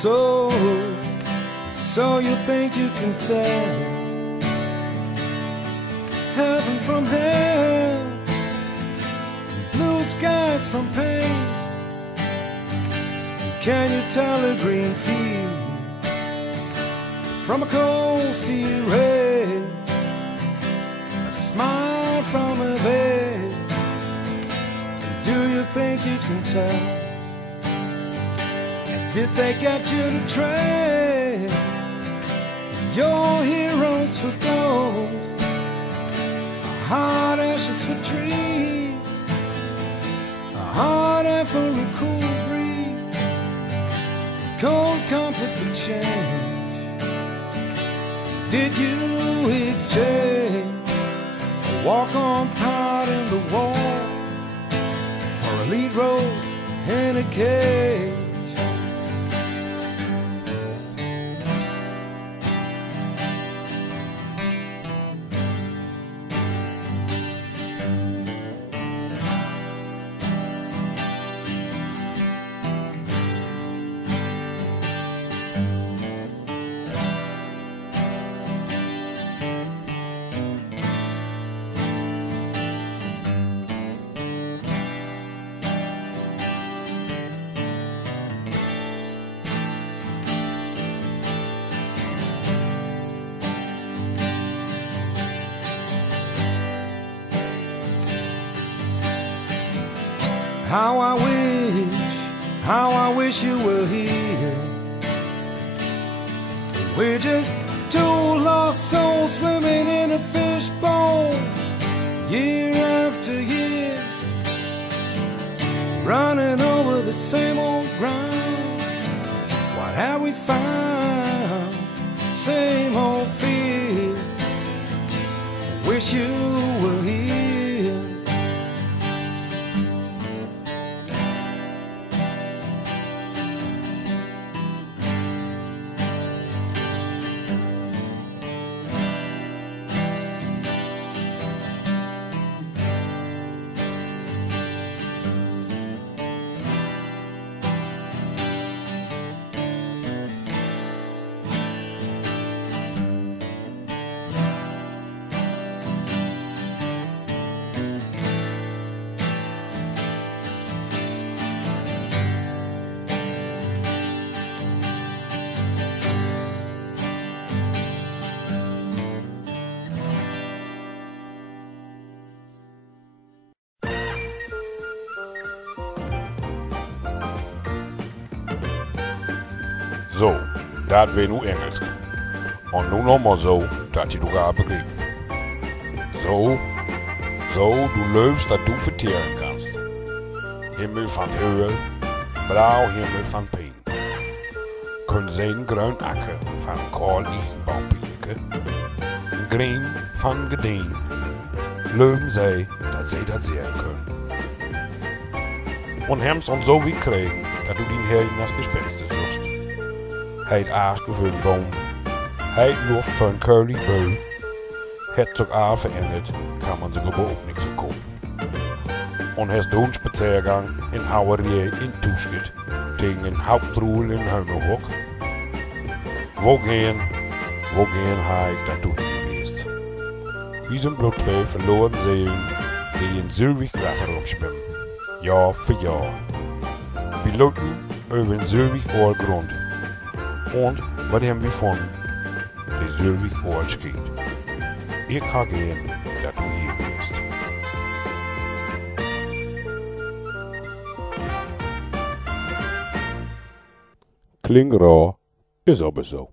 So you think you can tell heaven from hell, blue skies from pain? Can you tell a green field from a cold steel rail, a smile from a veil? Do you think you can tell? And did they get you to trade your heroes for ghosts, hot ashes for trees, hot air for a cool breeze, cold comfort for change? Did you exchange a walk-on part in the wall for a lead role in a cage? How I wish you were here. We're just two lost souls swimming in a fishbowl, year after year, running over the same old ground. What have we found? Same old fear. Wish you were here. Zo, dat weer nu Engelsk. En nu nog maar zo, dat je elkaar begrijpt. Zo, du leufst dat du verteren kannst. Himmel van Öl, blauw himmel van peen. Kun zijn grün akker van kool Isenbaumpielke. Green van gedeen. Löwen zij dat zij dat zeer kunnen. En hems ons zo wie kregen, dat du dien Herr nas Gespenste zocht. Hij het aasje voor een boom, hij het loft voor een curly beu. Het toch aan veranderd, kan man zich ook niks verkopen. En hij doet spaziergang in houwerij in Toeschiet, tegen een houtdroel in Huinerhok. Wo gaan hij dat toe geweest? Wie zijn bloed twee verloren zeeuwen, die in zilvig wasser rumschwimmen, jaar voor jaar. We lopen over een zilvig oorgrond. En wat hebben we gevonden? De zilvig oorskiet. Ik ga gaan dat u hier bent. Klinkt raar, is aber zo.